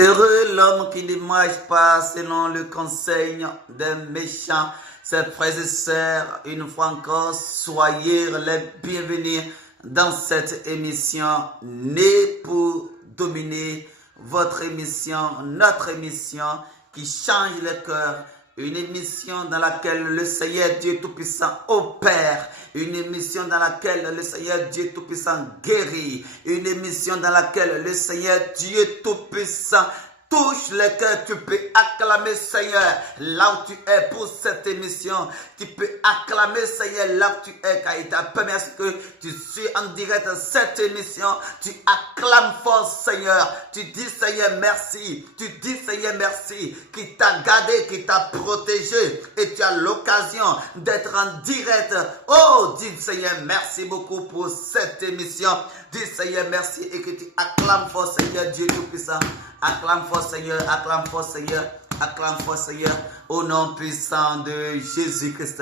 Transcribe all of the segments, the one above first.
Heureux l'homme qui ne marche pas selon le conseil des méchants. Ses frères et sœurs, une fois encore, soyez les bienvenus dans cette émission née pour dominer votre émission, notre émission qui change le cœur. Une émission dans laquelle le Seigneur Dieu Tout-Puissant opère. Une émission dans laquelle le Seigneur Dieu Tout-Puissant guérit. Une émission dans laquelle le Seigneur Dieu Tout-Puissant touche le cœur. Tu peux acclamer Seigneur là où tu es pour cette émission. Tu peux acclamer Seigneur là où tu es car il t'a permis à ce que tu suis en direct dans cette émission. Tu acclames fort Seigneur. Tu dis Seigneur merci. Tu dis Seigneur merci qui t'a gardé, qui t'a protégé et tu as l'occasion d'être en direct. Oh, dis Seigneur merci beaucoup pour cette émission. Dis Seigneur merci et que tu acclames fort Seigneur Dieu Tout-Puissant. Acclame fort Seigneur, acclame fort Seigneur, acclame fort Seigneur, au nom puissant de Jésus-Christ.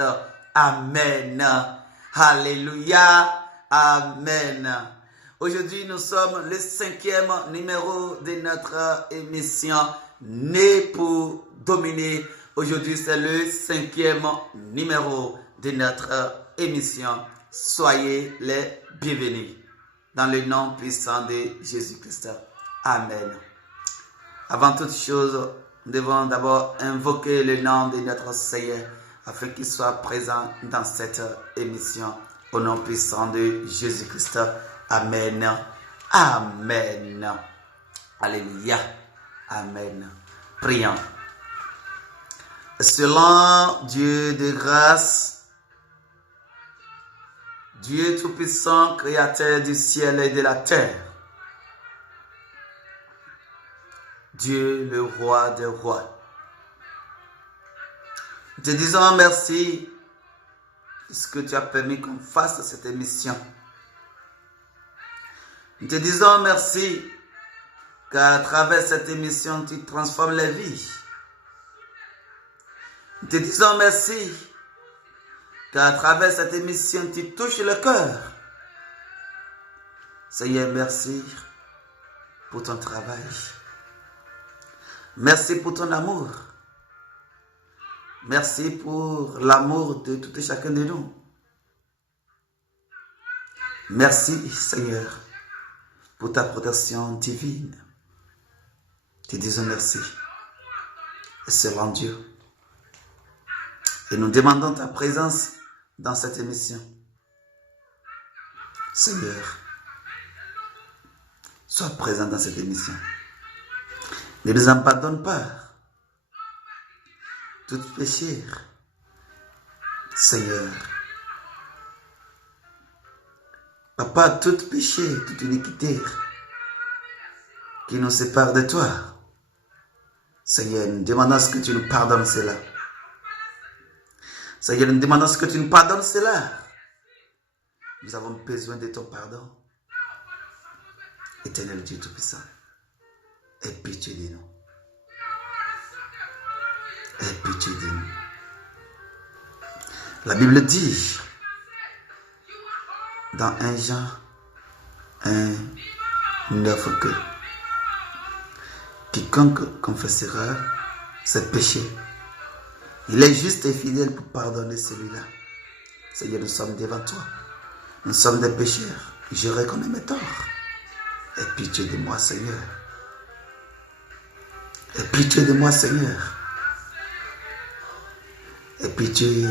Amen. Alléluia. Amen. Aujourd'hui, nous sommes le 5e numéro de notre émission Né pour dominer. Aujourd'hui, c'est le 5e numéro de notre émission. Soyez les bienvenus. Dans le nom puissant de Jésus-Christ. Amen. Avant toute chose, nous devons d'abord invoquer le nom de notre Seigneur afin qu'il soit présent dans cette émission. Au nom puissant de Jésus-Christ. Amen. Amen. Alléluia. Amen. Prions. Selon Dieu de grâce, Dieu Tout-Puissant, Créateur du ciel et de la terre, Dieu, le roi des rois. Nous te disons merci parce que tu as permis qu'on fasse cette émission. Nous te disons merci car à travers cette émission, tu transformes les vies. Nous te disons merci car à travers cette émission, tu touches le cœur. Seigneur, merci pour ton travail. Merci pour ton amour. Merci pour l'amour de tout et chacun de nous. Merci, Seigneur, pour ta protection divine. Te disons merci. Et selon Dieu. Et nous demandons ta présence dans cette émission. Seigneur, sois présent dans cette émission. Ne nous en pardonne pas tout péché, Seigneur. Papa, tout péché, toute iniquité qui nous sépare de toi. Seigneur, nous demandons ce que tu nous pardonnes cela. Seigneur, nous demandons ce que tu nous pardonnes cela. Nous avons besoin de ton pardon. Éternel Dieu Tout-Puissant. Aie pitié de nous. Aie pitié de nous. La Bible dit dans 1 Jean 1, 9 que quiconque confessera ses péchés, il est juste et fidèle pour pardonner celui-là. Seigneur, nous sommes devant toi. Nous sommes des pécheurs. Je reconnais mes torts. Aie pitié de moi, Seigneur. Aie pitié de moi, Seigneur. Aie pitié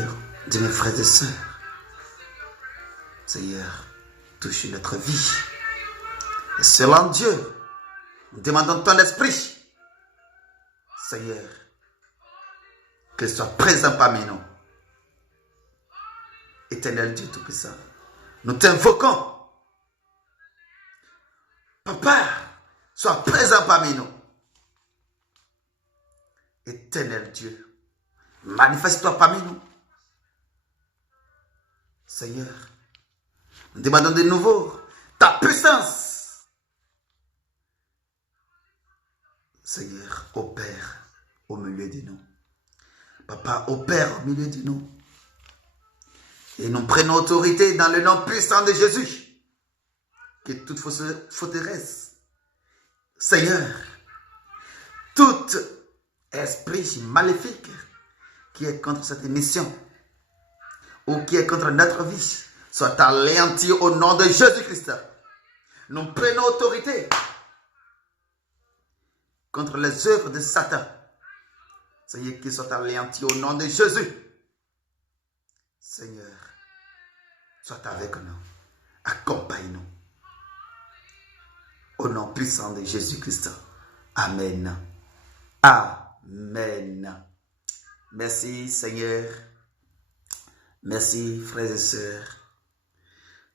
de mes frères et sœurs. Seigneur, touche notre vie. Et selon Dieu, nous demandons ton esprit. Seigneur, qu'il soit présent parmi nous. Éternel Dieu Tout-Puissant, nous t'invoquons. Papa, sois présent parmi nous. Éternel Dieu, manifeste-toi parmi nous. Seigneur, nous demandons de nouveau ta puissance. Seigneur, opère au milieu de nous. Papa, opère au milieu de nous. Et nous prenons autorité dans le nom puissant de Jésus. Que toute forteresse, Seigneur, tout esprit maléfique qui est contre cette émission ou qui est contre notre vie soit anéanti au nom de Jésus-Christ. Nous prenons autorité contre les œuvres de Satan. Seigneur, qu'ils soient anéantis au nom de Jésus. Seigneur, sois avec nous. Accompagne-nous. Au nom puissant de Jésus-Christ. Amen. Amen. Merci Seigneur. Merci frères et sœurs.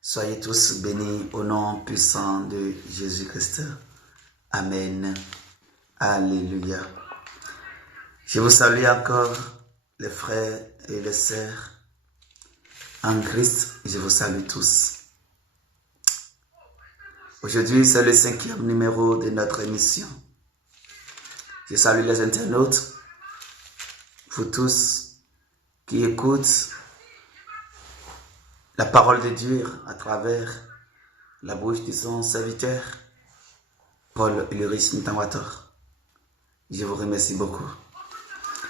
Soyez tous bénis au nom puissant de Jésus-Christ. Amen. Alléluia. Je vous salue encore les frères et les sœurs en Christ. Je vous salue tous. Aujourd'hui, c'est le 5e numéro de notre émission. Je salue les internautes, vous tous qui écoutent la parole de Dieu à travers la bouche de son serviteur, Paul Ulrich Ntawator. Je vous remercie beaucoup.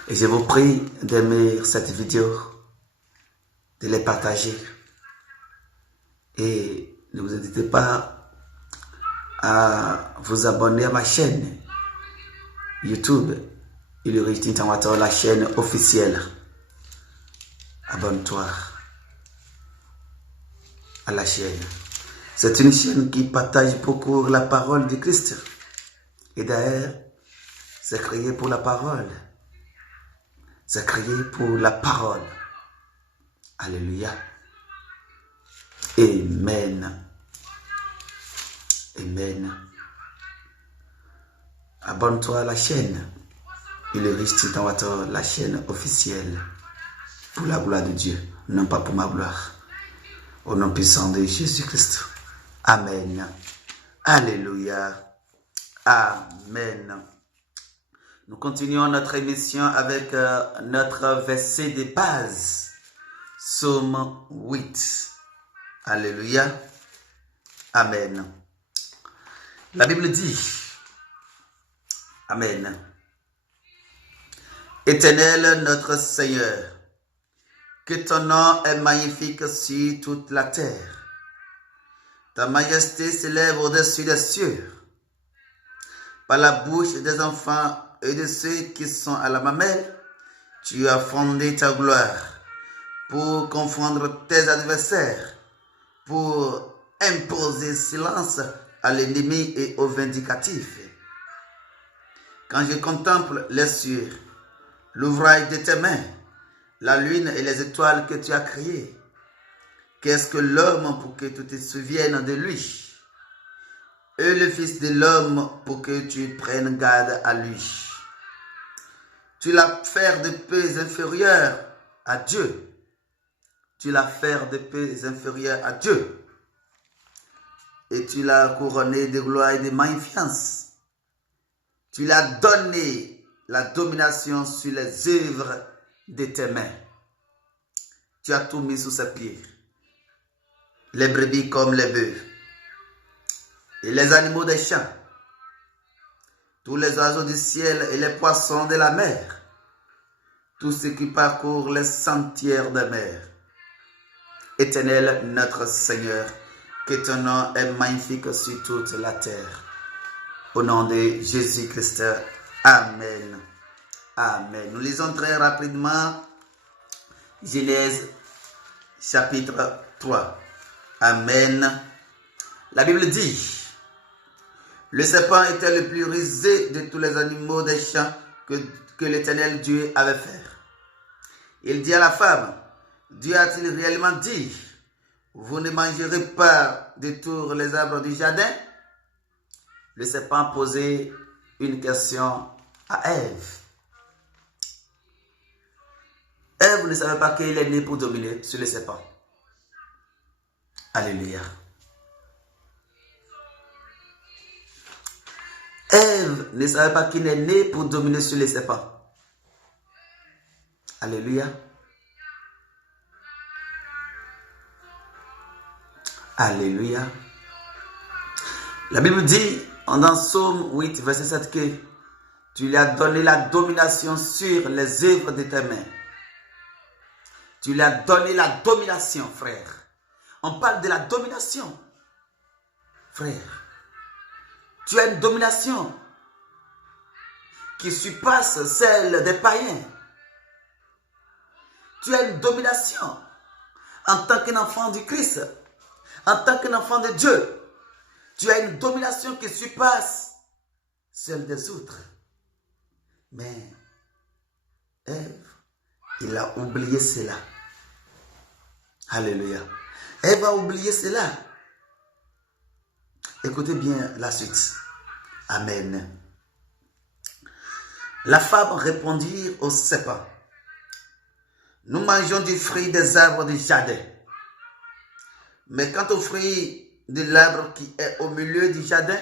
Et je vous prie d'aimer cette vidéo, de les partager. Et ne vous hésitez pas à vous abonner à ma chaîne YouTube, Ulrich Ntawator, la chaîne officielle. Abonne-toi à la chaîne. C'est une chaîne qui partage beaucoup la parole de Christ. Et d'ailleurs, c'est créé pour la parole. C'est créé pour la parole. Alléluia. Amen. Amen. Abonne-toi à la chaîne Ulrich Ntawator, la chaîne officielle. Pour la gloire de Dieu, non pas pour ma gloire. Au nom puissant de Jésus-Christ. Amen. Alléluia. Amen. Nous continuons notre émission avec notre verset de base. Psaume 8. Alléluia. Amen. La Bible dit, Amen. Éternel notre Seigneur, que ton nom est magnifique sur toute la terre. Ta majesté s'élève au-dessus des cieux. Par la bouche des enfants et de ceux qui sont à la mamelle, tu as fondé ta gloire pour confondre tes adversaires, pour imposer silence à l'ennemi et au vindicatif. Quand je contemple les cieux, l'ouvrage de tes mains, la lune et les étoiles que tu as créées, qu'est-ce que l'homme pour que tu te souviennes de lui? Et le Fils de l'homme pour que tu prennes garde à lui. Tu l'as fait de peu inférieur à Dieu. Tu l'as fait de peu inférieur à Dieu. Et tu l'as couronné de gloire et de magnificence. Tu l'as donné la domination sur les œuvres de tes mains. Tu as tout mis sous ses pieds. Les brebis comme les bœufs. Et les animaux des champs. Tous les oiseaux du ciel et les poissons de la mer. Tous ceux qui parcourent les sentiers de mer. Éternel notre Seigneur, que ton nom est magnifique sur toute la terre. Au nom de Jésus-Christ. Amen. Amen. Nous lisons très rapidement Genèse chapitre 3. Amen. La Bible dit, le serpent était le plus rusé de tous les animaux des champs que l'Éternel Dieu avait fait. Il dit à la femme, Dieu a-t-il réellement dit, vous ne mangerez pas de tous les arbres du jardin? Le serpent posait une question à Ève. Ève ne savait pas qu'il est né pour dominer sur le serpent. Alléluia. Ève ne savait pas qu'il est né pour dominer sur les serpents. Alléluia. Alléluia. La Bible dit dans Psaume 8, verset 7 que Tu lui as donné la domination sur les œuvres de tes mains. Tu lui as donné la domination, frère. On parle de la domination, frère. Tu as une domination qui surpasse celle des païens. Tu as une domination en tant qu'enfant du Christ, en tant qu'enfant de Dieu. Tu as une domination qui surpasse celle des autres. Mais Ève, il a oublié cela. Alléluia. Ève a oublié cela. Écoutez bien la suite. Amen. La femme répondit au serpent. Nous mangeons du fruit des arbres du jardin. Mais quant au fruit de l'arbre qui est au milieu du jardin,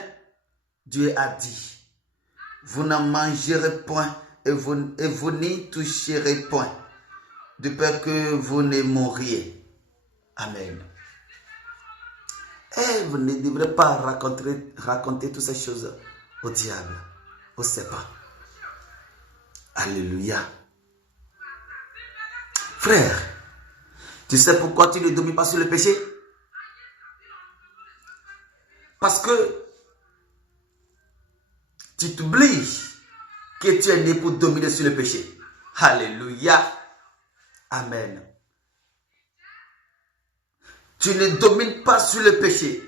Dieu a dit, vous n'en mangerez point et vous n'y toucherez point, de peur que vous ne mouriez. Amen. Ève ne devrait pas raconter toutes ces choses au diable, au serpent. Alléluia. Frère, tu sais pourquoi tu ne domines pas sur le péché? Parce que tu t'oublies que tu es né pour dominer sur le péché. Alléluia. Amen. Tu ne domines pas sur le péché.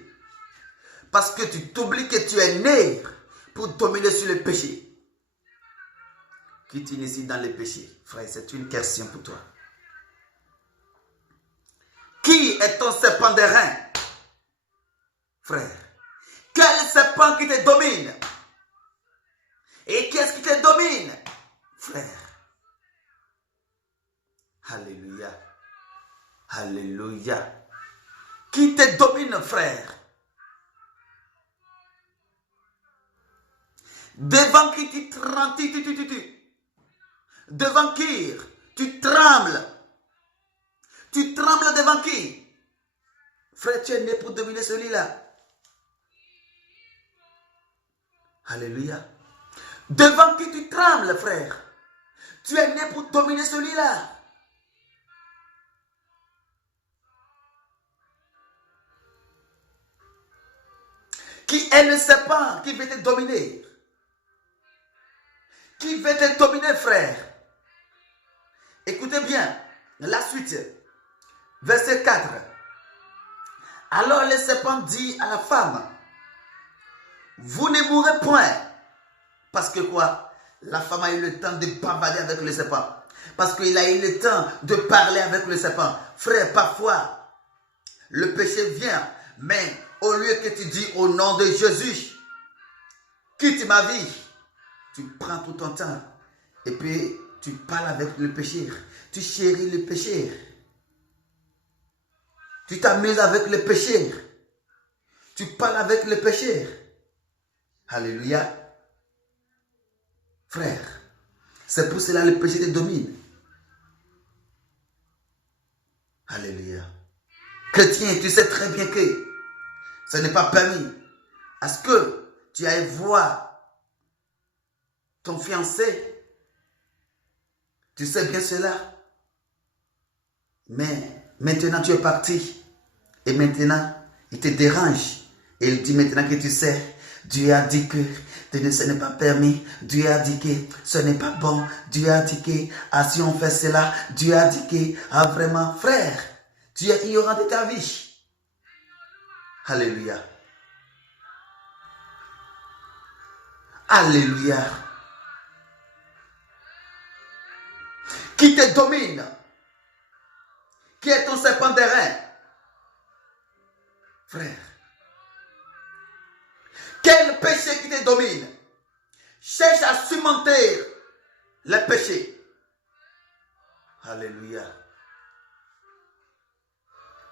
Parce que tu t'oublies que tu es né pour dominer sur le péché. Qui t'initie dans le péché? Frère, c'est une question pour toi. Qui est ton serpent d'airain? Frère, quel serpent qui te domine? Et qu'est-ce qui te domine? Frère. Alléluia. Alléluia. Qui te domine, frère? Devant qui tu trembles, devant qui tu trembles? Tu trembles devant qui? Frère, tu es né pour dominer celui-là. Alléluia. Devant qui tu trembles, frère? Tu es né pour dominer celui-là. Qui est le serpent qui veut te dominer? Qui veut te dominer, frère? Écoutez bien la suite. Verset 4. Alors le serpent dit à la femme, vous ne mourrez point. Parce que quoi? La femme a eu le temps de bavarder avec le serpent. Parce qu'il a eu le temps de parler avec le serpent. Frère, parfois, le péché vient, mais au lieu que tu dis au nom de Jésus, quitte ma vie, tu prends tout ton temps et puis tu parles avec le péché. Tu chéris le péché. Tu t'amuses avec le péché. Tu parles avec le péché. Alléluia. Frère, c'est pour cela que le péché te domine. Alléluia. Chrétien, tu sais très bien que ce n'est pas permis. Est-ce que tu ailles voir ton fiancé? Tu sais bien cela. Mais maintenant tu es parti. Et maintenant, il te dérange. Et il dit maintenant que tu sais, Dieu a dit que ce n'est pas permis. Dieu a dit que ce n'est pas bon. Dieu a dit que si on fait cela, Dieu a dit que vraiment, frère, tu es ignorant de ta vie. Alléluia. Alléluia. Qui te domine? Qui est ton serpent d'airain? Frère. Quel péché qui te domine? Cherche à surmonter les péchés. Alléluia.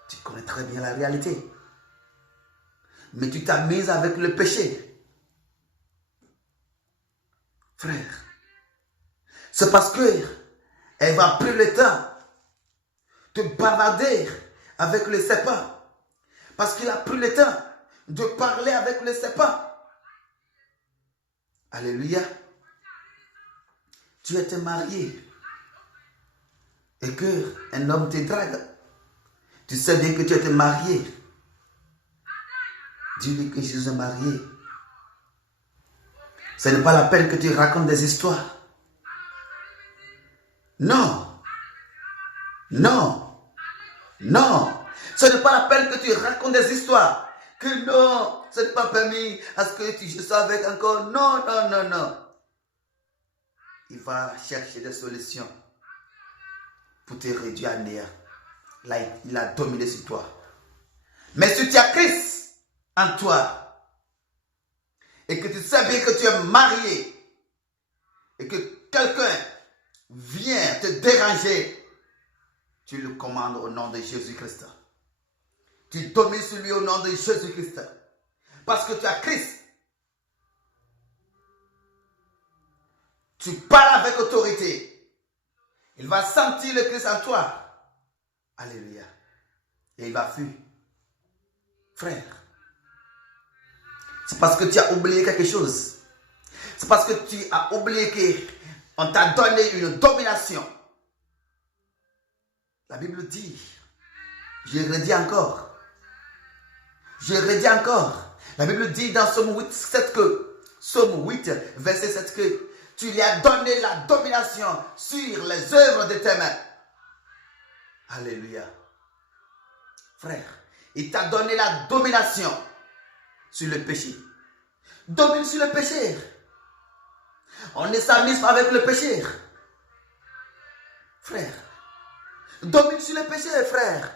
Tu connais très bien la réalité. Mais tu t'amuses avec le péché. Frère. C'est parce que elle va plus le temps de bavarder avec le serpent. Parce qu'il a pris le temps de parler avec le serpent. Alléluia. tu étais marié et qu'un homme te drague, tu sais bien que tu étais marié. Dis-lui que Jésus est marié. Ce n'est pas la peine que tu racontes des histoires. Non. Non. Non. Ce n'est pas la peine que tu racontes des histoires. Que non, ce n'est pas permis à ce que je sois avec encore. Non, non, non, non. Il va chercher des solutions pour te réduire à néant. Là, il a dominé sur toi. Mais si tu as Christ en toi et que tu sais bien que tu es marié et que quelqu'un vient te déranger, tu le commandes au nom de Jésus-Christ. Tu domines sur lui au nom de Jésus-Christ. Parce que tu as Christ. Tu parles avec autorité. Il va sentir le Christ en toi. Alléluia. Et il va fuir. Frère, c'est parce que tu as oublié quelque chose. C'est parce que tu as oublié qu'on t'a donné une domination. La Bible dit, je redis encore. La Bible dit dans Somme 8, verset 7 que tu lui as donné la domination sur les œuvres de tes mains. Alléluia. Frère, il t'a donné la domination sur le péché. Domine sur le péché. On ne s'amuse pas avec le péché. Frère, domine sur le péché, frère.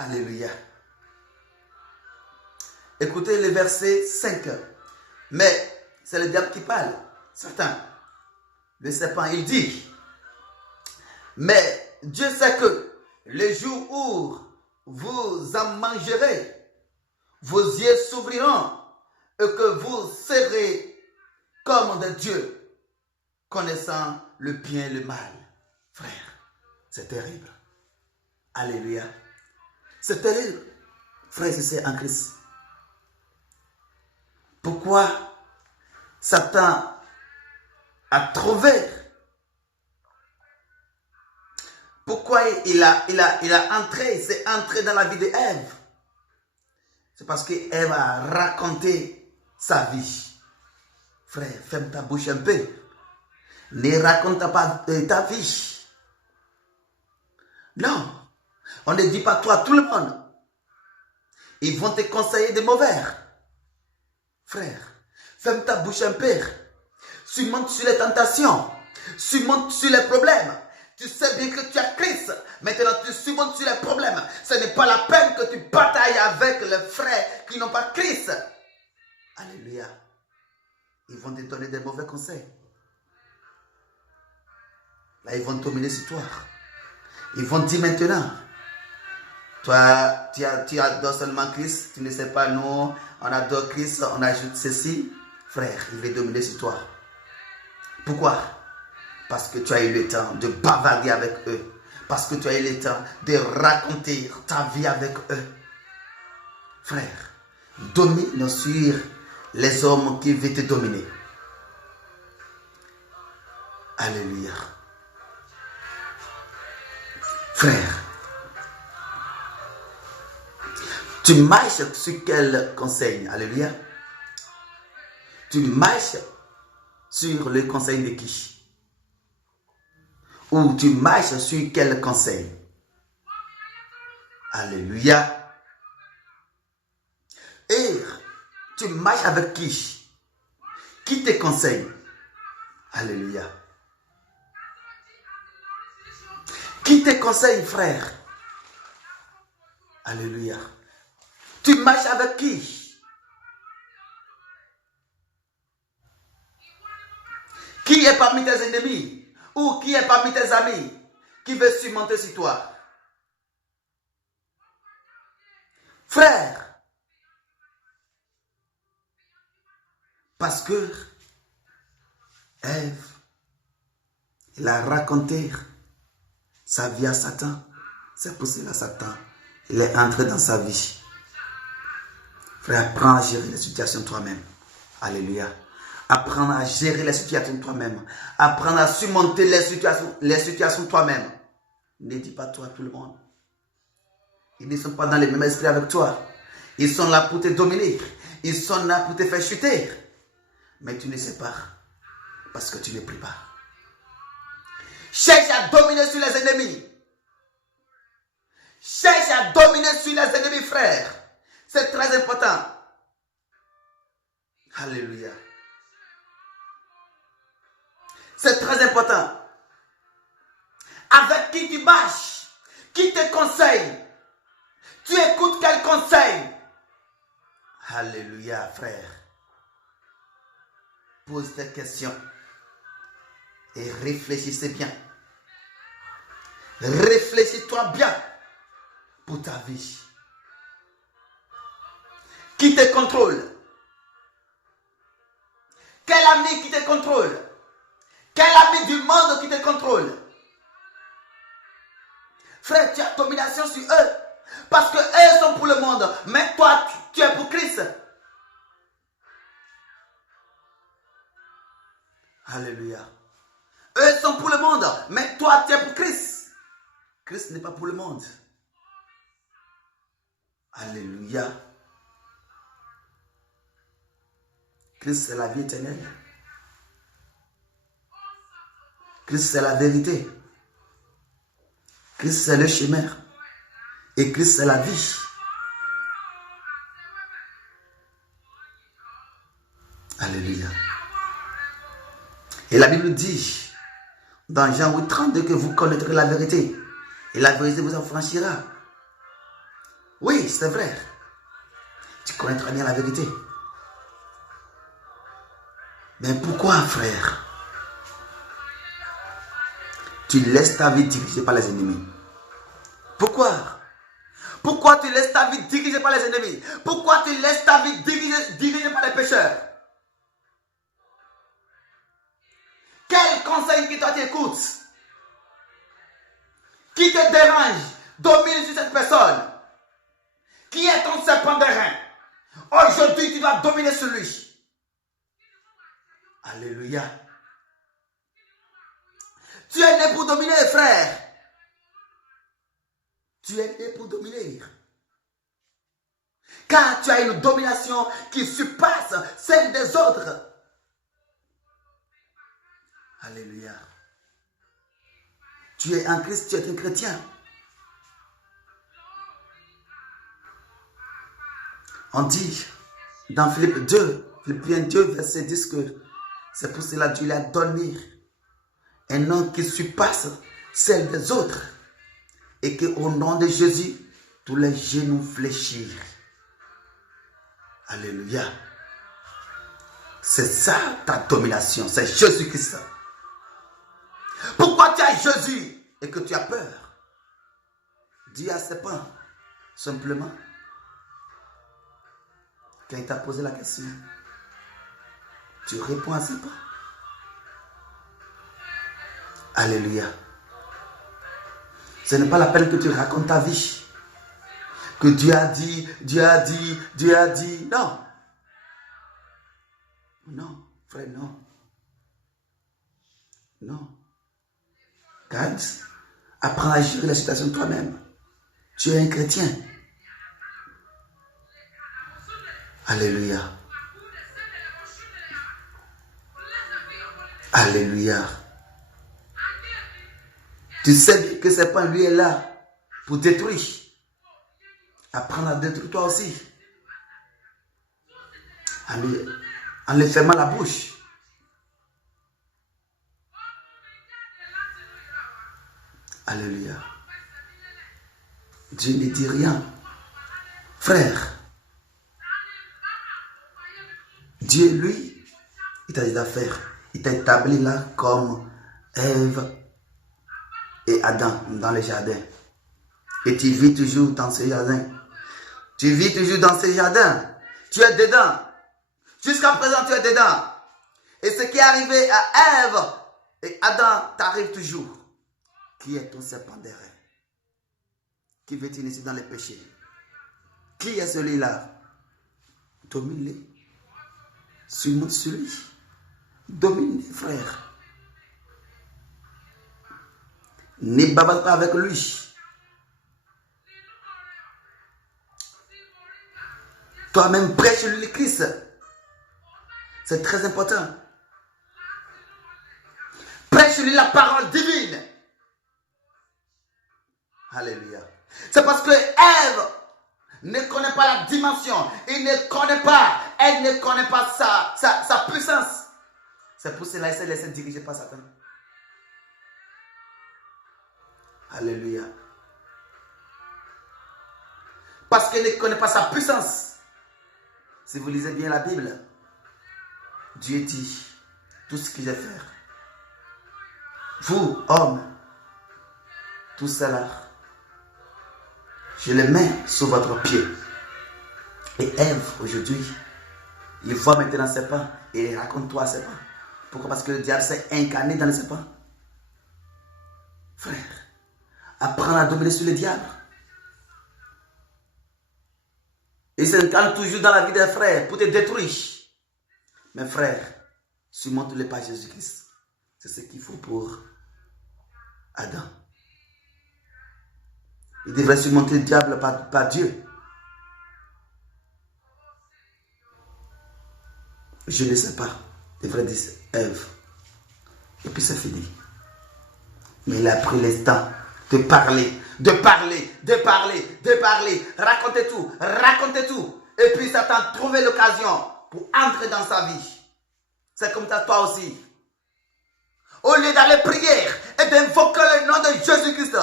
Alléluia. Écoutez le verset 5. Mais c'est le diable qui parle. Satan, le serpent, il dit, mais Dieu sait que le jour où vous en mangerez, vos yeux s'ouvriront et que vous serez comme des dieux, connaissant le bien et le mal. Frère, c'est terrible. Alléluia. C'est terrible. Frère, c'est en Christ. Pourquoi Satan a trouvé? Pourquoi il a entré, c'est entré dans la vie d'Ève? C'est parce qu'Ève a raconté sa vie. Frère, ferme ta bouche un peu. Ne raconte pas ta vie. Non. On ne dit pas toi à tout le monde. Ils vont te conseiller de mauvais. Frère, ferme ta bouche un peu. Tu montes sur les tentations. Tu montes sur les problèmes. Tu sais bien que tu as Christ. Maintenant, tu surmontes sur les problèmes. Ce n'est pas la peine que tu batailles avec les frères qui n'ont pas Christ. Alléluia. Ils vont te donner des mauvais conseils. Là, ils vont dominer sur toi. Ils vont dire maintenant, toi, tu adores seulement Christ. Tu ne sais pas, nous, on adore Christ, on ajoute ceci. Frère, il va dominer sur toi. Pourquoi? Parce que tu as eu le temps de bavarder avec eux. Parce que tu as eu le temps de raconter ta vie avec eux. Frère, domine sur les hommes qui veulent te dominer. Alléluia. Frère, tu marches sur quel conseil? Alléluia. Tu marches sur le conseil de qui? Ou tu marches sur quel conseil? Alléluia. Et tu marches avec qui? Qui te conseille? Alléluia. Qui te conseille, frère? Alléluia. Tu marches avec qui? Qui est parmi tes ennemis? Ou qui est parmi tes amis qui veut surmonter sur toi? Frère, parce que Ève, il a raconté sa vie à Satan. C'est pour cela Satan, il est entré dans sa vie. Frère, apprends à gérer les situations toi-même. Alléluia. Apprendre à gérer les situations toi-même. Apprendre à surmonter les situations toi-même. Ne dis pas toi à tout le monde. Ils ne sont pas dans les mêmes esprits avec toi. Ils sont là pour te dominer. Ils sont là pour te faire chuter. Mais tu ne sais pas. Parce que tu ne pries pas. Cherche à dominer sur les ennemis. Cherche à dominer sur les ennemis, frère. C'est très important. Alléluia. C'est très important. Avec qui tu marches? Qui te conseille? Tu écoutes quel conseil? Alléluia, frère. Pose tes questions. Et réfléchissez bien. Réfléchis-toi bien pour ta vie. Qui te contrôle? Quel ami qui te contrôle? Quel ami du monde qui te contrôle? Frère, tu as domination sur eux. Parce que eux sont pour le monde. Mais toi, tu es pour Christ. Alléluia. Eux sont pour le monde. Mais toi, tu es pour Christ. Christ n'est pas pour le monde. Alléluia. Christ, c'est la vie éternelle. Christ, c'est la vérité. Christ, c'est le chemin. Et Christ, c'est la vie. Alléluia. Et la Bible dit, dans Jean 8:32, que vous connaîtrez la vérité. Et la vérité vous affranchira. Oui, c'est vrai. Tu connais très bien la vérité. Mais pourquoi, frère, tu laisses ta vie dirigée par les ennemis? Pourquoi? Pourquoi tu laisses ta vie dirigée par les ennemis? Pourquoi tu laisses ta vie dirigée par les pécheurs? Quel conseil que toi tu écoutes? Qui te dérange? Domine sur cette personne. Qui est ton serpent d'airain? Aujourd'hui, tu dois dominer sur lui. Alléluia. Tu es né pour dominer, frère. Tu es né pour dominer. Car tu as une domination qui surpasse celle des autres. Alléluia. Tu es en Christ, tu es un chrétien. On dit dans Philippiens 2, verset 10 que c'est pour cela que Dieu l'a donné un nom qui surpasse celle des autres. Et qu'au nom de Jésus, tous les genoux fléchirent. Alléluia. C'est ça ta domination, c'est Jésus-Christ. Pourquoi tu as Jésus et que tu as peur? Dis à ses pas, simplement, quand il t'a posé la question, tu réponds à ses pas. Alléluia. Ce n'est pas la peine que tu racontes ta vie. Que Dieu a dit, Dieu a dit, Dieu a dit. Non. Non, frère, non. Non. Garde, apprends à gérer la situation toi-même. Tu es un chrétien. Alléluia. Alléluia. Tu sais que ce n'est pas lui est là pour détruire. Apprendre à détruire toi aussi. En lui fermant la bouche. Alléluia. Dieu ne dit rien. Frère, Dieu, lui, il t'a des affaires. Il t'a établi là comme Ève et Adam dans le jardin. Et tu vis toujours dans ce jardin. Tu vis toujours dans ce jardin. Tu es dedans. Jusqu'à présent, tu es dedans. Et ce qui est arrivé à Ève et Adam t'arrive toujours. Qui est ton serpent d'airain? Qui veut t'initier dans les péchés? Qui est celui-là? Domine-le. Surmonte sur lui. Domine, frère. Ne bavard pas avec lui. Toi-même prêche-lui le Christ. C'est très important. Prêche-lui la parole divine. Alléluia. C'est parce que Ève ne connaît pas la dimension. Elle ne connaît pas sa puissance. C'est pour cela qu'elle s'est laissée diriger par Satan. Alléluia. Parce qu'elle ne connaît pas sa puissance. Si vous lisez bien la Bible, Dieu dit tout ce qu'il va faire. Vous, hommes, tout cela, je les mets sous votre pied. Et Ève, aujourd'hui, il voit maintenant ses pas et il raconte toi ses pas. Pourquoi? Parce que le diable s'est incarné dans les serpents. Frère, apprends à dominer sur le diable. Il s'incarne toujours dans la vie des frères pour te détruire. Mais frère, surmonte le pas Jésus-Christ. C'est ce qu'il faut pour Adam. Il devrait surmonter le diable par Dieu. Je ne sais pas. Il devrait dire Ève. Et puis c'est fini. Mais il a pris le temps de parler. Racontez tout. Et puis Satan a trouvé l'occasion pour entrer dans sa vie. C'est comme ça toi aussi. Au lieu d'aller prier et d'invoquer le nom de Jésus-Christ,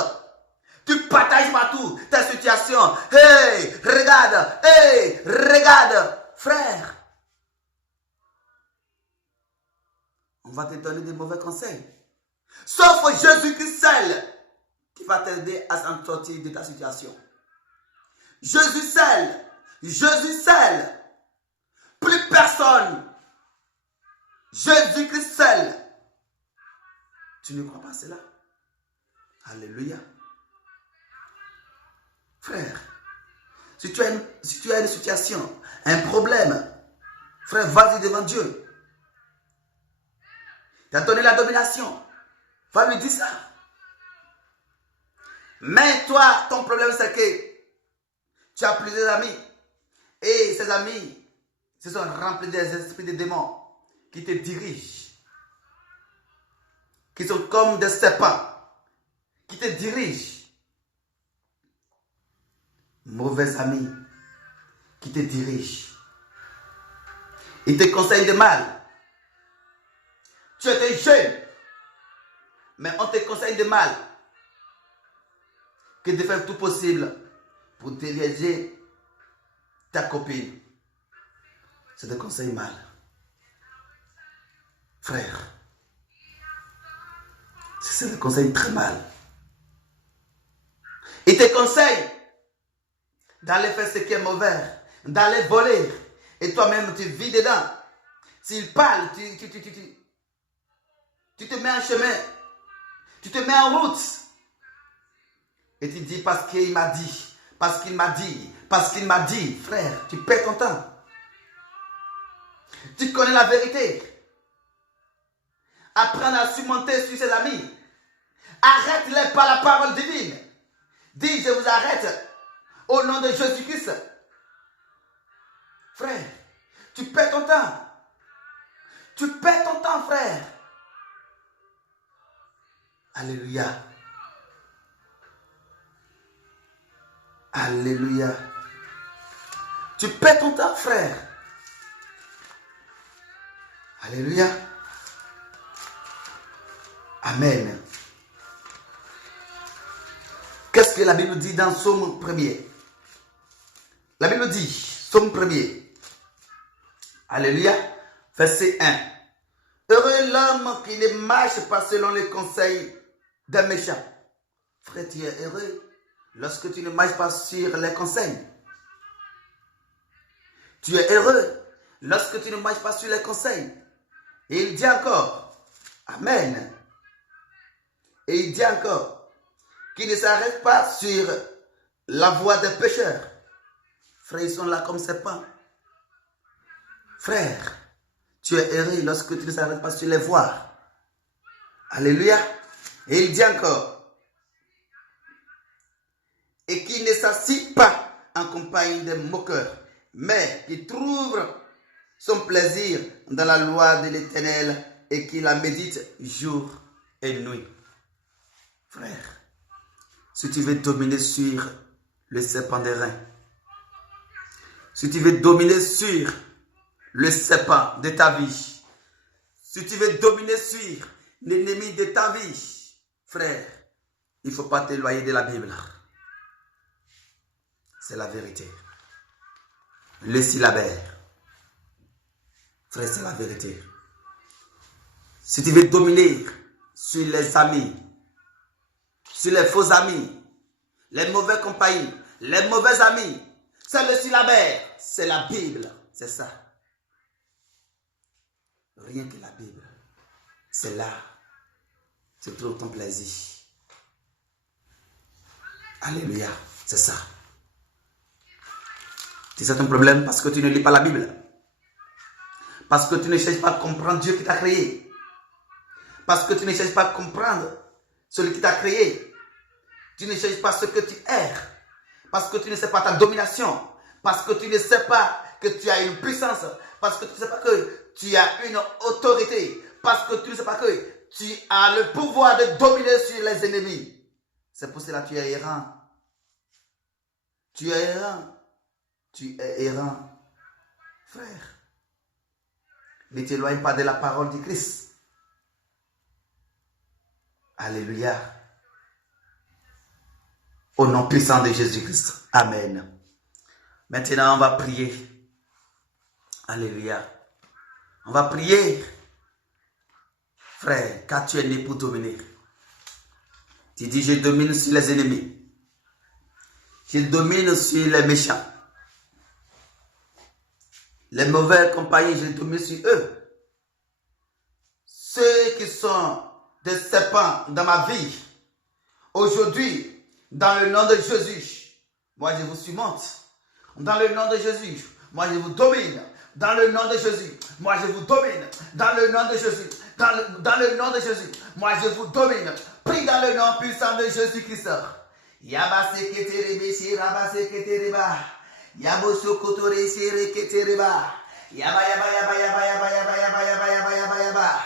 tu partages partout ta situation. Hey, regarde, frère. On va te donner des mauvais conseils. Sauf Jésus-Christ seul qui va t'aider à s'en sortir de ta situation. Jésus seul. Plus personne. Jésus-Christ seul. Tu ne crois pas cela? Alléluia. Frère, si tu as une situation, un problème, frère, vas-y devant Dieu. Tu as donné la domination. Va lui dire ça. Mais toi, ton problème, c'est que tu as plusieurs amis. Et ces amis se sont remplis des esprits de démons qui te dirigent. Qui sont comme des serpents. Qui te dirigent. Mauvais amis qui te dirigent. Ils te conseillent de mal. Tu étais jeune, mais on te conseille de mal. Que de faire tout possible pour dévier ta copine. C'est des conseils mal. Frère, c'est des conseils très mal. Ils te conseillent d'aller faire ce qui est mauvais, d'aller voler, et toi-même tu vis dedans. S'il parle, tu te mets en chemin, tu te mets en route, et tu dis parce qu'il m'a dit, frère, tu perds ton temps. Tu connais la vérité. Apprends à surmonter sur ses amis. Arrête-les par la parole divine. Dis, je vous arrête. Au nom de Jésus-Christ. Frère, tu perds ton temps. Tu perds ton temps, frère. Alléluia. Alléluia. Tu perds ton temps, frère. Alléluia. Amen. Qu'est-ce que la Bible dit dans Psaume 1er? La Bible dit, Psaume 1er. Alléluia. Verset 1. Heureux l'homme qui ne marche pas selon les conseils d'un méchant. Frère, tu es heureux lorsque tu ne marches pas sur les conseils. Tu es heureux lorsque tu ne marches pas sur les conseils. Et il dit encore, Amen. Et il dit encore, qu'il ne s'arrête pas sur la voie des pécheurs. Frère, ils sont là comme serpents. Frère, Tu es erré lorsque tu ne s'arrêtes pas sur les voies. Alléluia. Et il dit encore, et qui ne s'assit pas en compagnie des moqueurs, mais qui trouve son plaisir dans la loi de l'Éternel et qui la médite jour et nuit. Frère, si tu veux dominer sur le serpent des reins, si tu veux dominer sur le serpent de ta vie, si tu veux dominer sur l'ennemi de ta vie, frère, il ne faut pas t'éloigner de la Bible. C'est la vérité. Le syllabaire. Frère, c'est la vérité. Si tu veux dominer sur les amis, sur les faux amis, les mauvais compagnies, les mauvais amis, c'est le syllabaire, c'est la Bible, c'est ça. Rien que la Bible, c'est là, tu trouves ton plaisir. Alléluia, c'est ça. C'est ça ton problème parce que tu ne lis pas la Bible. Parce que tu ne cherches pas à comprendre Dieu qui t'a créé. Parce que tu ne cherches pas à comprendre celui qui t'a créé. Tu ne cherches pas ce que tu es. Parce que tu ne sais pas ta domination. Parce que tu ne sais pas que tu as une puissance. Parce que tu ne sais pas que tu as une autorité. Parce que tu ne sais pas que tu as le pouvoir de dominer sur les ennemis. C'est pour cela que tu es errant. Tu es errant. Tu es errant. Frère, ne t'éloigne pas de la parole du Christ. Alléluia. Au nom puissant de Jésus-Christ. Amen. Maintenant, on va prier. Alléluia. On va prier. Frère, car tu es né pour dominer. Tu dis, je domine sur les ennemis. Je domine sur les méchants. Les mauvais compagnies, je domine sur eux. Ceux qui sont des serpents dans ma vie, aujourd'hui, dans le nom de Jésus, moi je vous surmonte. Dans le nom de Jésus, moi je vous domine. Dans le nom de Jésus, moi je vous domine. Dans le nom de Jésus, dans le nom de Jésus, moi je vous domine. Prie dans le nom puissant de Jésus-Christ. Yaba seketerebe shiraba seketereba. Yabo sokotore shereketereba. Yaba yaba yaba yaba yaba yaba yaba yaba yaba yaba yaba.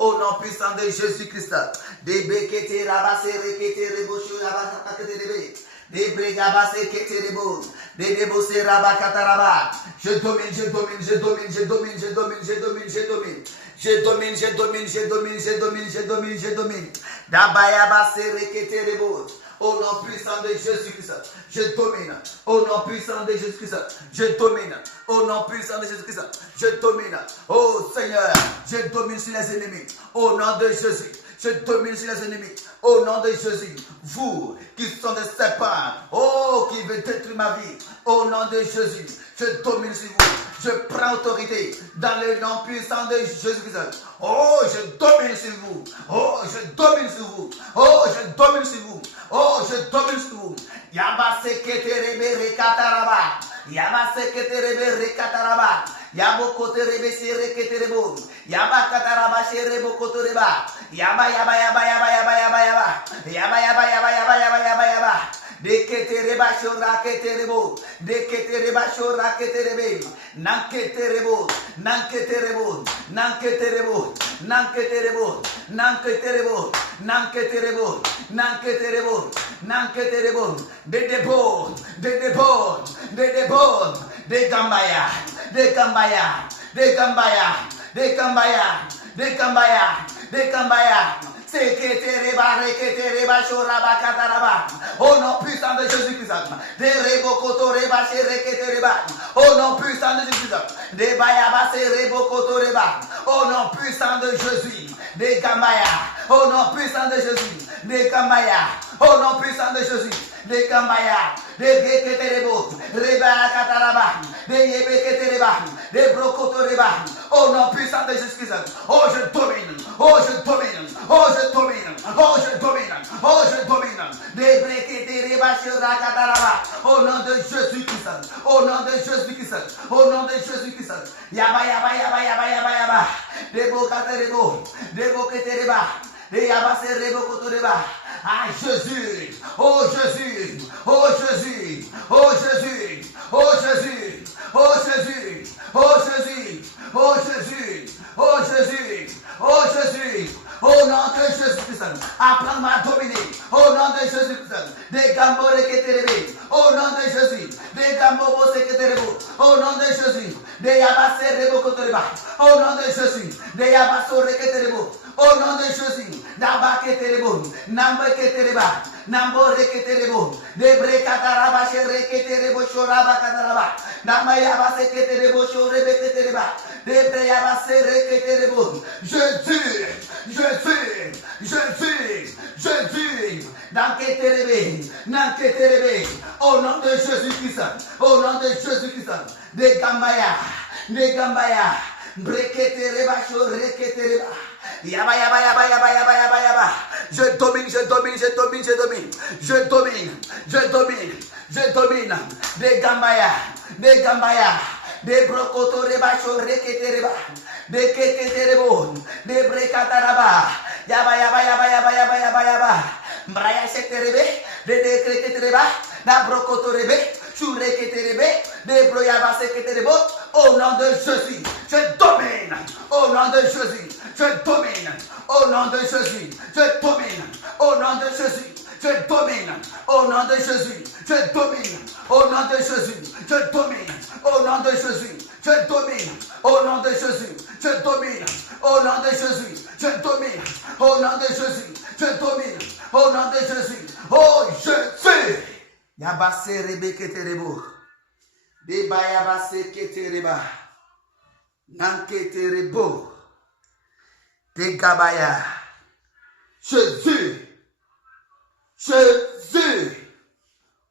Au nom puissant de Jésus-Christ. Debekete rabase rekete rebosho rabakaterebe. Debregabase keterebo. Debose rabakataraba. Je domine, je domine, je domine, je domine, je domine, je domine, je domine. Je domine, je domine, je domine, je domine, je domine, je domine. Dabayabase reketerebo. Au nom puissant de Jésus-Christ, je domine. Au nom puissant de Jésus-Christ, je domine. Au nom puissant de Jésus-Christ, je domine. Oh Seigneur, je domine sur les ennemis. Au nom de Jésus, je domine sur les ennemis. Au nom de Jésus, vous qui sont des serpents, oh, qui veulent détruire ma vie. Au nom de Jésus, je domine sur vous. Je prends autorité dans le nom puissant de Jésus-Christ. Oh, je domine sur vous. Oh, je domine sur vous. Oh, je domine sur vous. Oh, je domine sur vous. Yaba seketerebe rekataraba. Yaba seketerebe rekataraba. Yabo koterebe sereketerebo. Yaba kataraba serebo kotoreba. Yaba yaba yaba yaba yaba yaba yaba. Yaba yaba yaba yaba yaba yaba yaba. Deketereba shoraketerebo. Deketereba shoraketerebe. Nanketerebo. Nanketerebo. Nanketerebo. Nanketerebo. Nanketerebo. Nanketerebo. Nanketerebo. Nanketerebo. De debo. De debo. De debo. De gambaya. De gambaya. De gambaya. De gambaya. De gambaya. De gambaya. Au nom puissant de Jésus-Christ. Au nom puissant de Jésus-Christ. Au nom puissant de Jésus. De Gambaya. Au nom puissant de Jésus. De Gambaya. Au nom puissant de Jésus. De Gambaya. De Geketerebo. Reba Kataraba. De Yebeketereba. De Brokotoreba. Au nom puissant de Jésus-Christ. Oh, je domine. Oh, je domine. Oh, je domine. Oh, je domine. Oh, je domine. De Breketereba Shura Kataraba. Au nom de Jésus-Christ. Au nom de Jésus-Christ. Au nom de Jésus-Christ. Yaba, yaba, yaba, yaba, yaba, yaba. Keterebo, Debo Ketereba, de Yabase Rebo Kotoreba. Ah Jésus, oh Jésus, oh Jésus, oh Jésus, oh Jésus, oh Jésus, oh Jésus, oh Jésus, oh Jésus, oh Jésus, au nom de Jésus-Christ, apprends-moi à dominer, au nom de Jésus-Christ, des gambores que t'es au nom de Jésus, des gambobos que t'es au nom de Jésus, des yabassé rebo kotoreba, au nom de Jésus, des yabasso que t'es au nom de Jésus, d'aba que t'es namba que t'es nambo que t'es de brecataraba chere que t'es choraba cataraba, nama yabassé que t'es chorebe que t'es de breyabassé que t'es Jésus, dans Keterebe, au nom de Jésus-Christ, au nom de Jésus-Christ, de Gambaya, Breketereba, Choreketereba, Yaba, je domine, de Gambaya, de Brokotoreba, Choreketereba, de Keterebo, de Brekataraba, Yaba, Braya Seterebe, de Ketereba, da Brokotorebe, Chureketerebe, de Broyaba Seketerebo, au nom de Jésus, je domine, au nom de Jésus, je domine, au nom de Jésus, je domine, au nom de Jésus, je domine, au nom de Jésus, je domine, au nom de Jésus, je domine, au nom de Jésus, je domine, au nom de Jésus, je domine, au nom de Jésus, je domine, au nom de Jésus, je domine, au nom de Jésus, oh Jésus. Yabase Rebeke Terebo, Deba Yabase Ketereba, Nanke Terebo, Tegabaya, Jésus,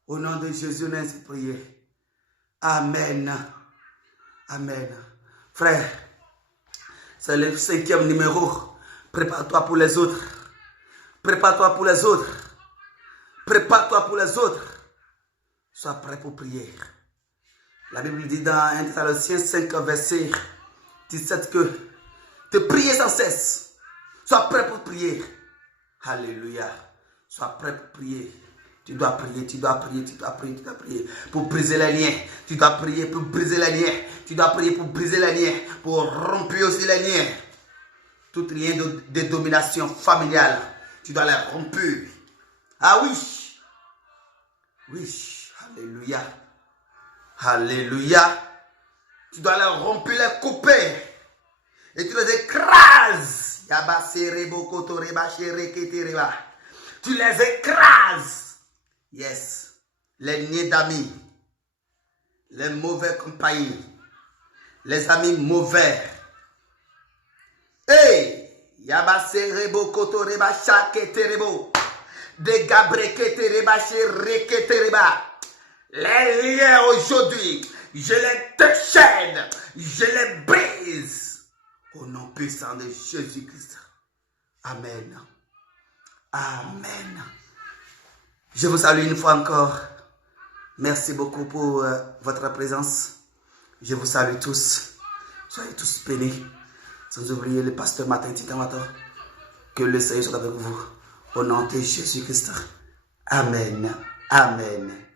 au nom de Jésus, nous avons prié. Amen. Amen. Frère, c'est le 5e numéro. Prépare-toi pour les autres. Prépare-toi pour les autres. Prépare-toi pour les autres. Sois prêt pour prier. La Bible dit dans 1 Thessaloniciens 5, verset 17 que de prier sans cesse. Sois prêt pour prier. Alléluia. Sois prêt pour prier. Tu dois prier, tu dois prier, tu dois prier, tu dois prier pour briser les liens. Tu dois prier pour briser les liens. Tu dois prier pour briser les liens, pour rompre aussi les liens. Tout lien de domination familiale, tu dois les rompre. Ah oui. Oui. Alléluia. Alléluia. Tu dois les rompre, les couper. Et tu les écrases. Tu les écrases. Yes. Les niais d'amis. Les mauvais compagnies. Les amis mauvais. Hey! Yabaserebo kotoreba chaketerebo. De gabreketereba chereketereba. Les liens aujourd'hui, je les déchaîne, je les brise. Au nom puissant de Jésus-Christ. Amen. Amen. Je vous salue une fois encore. Merci beaucoup pour votre présence. Je vous salue tous. Soyez tous bénis. Sans oublier le pasteur Martin Titamato. Que le Seigneur soit avec vous. Au nom de Jésus-Christ. Amen. Amen.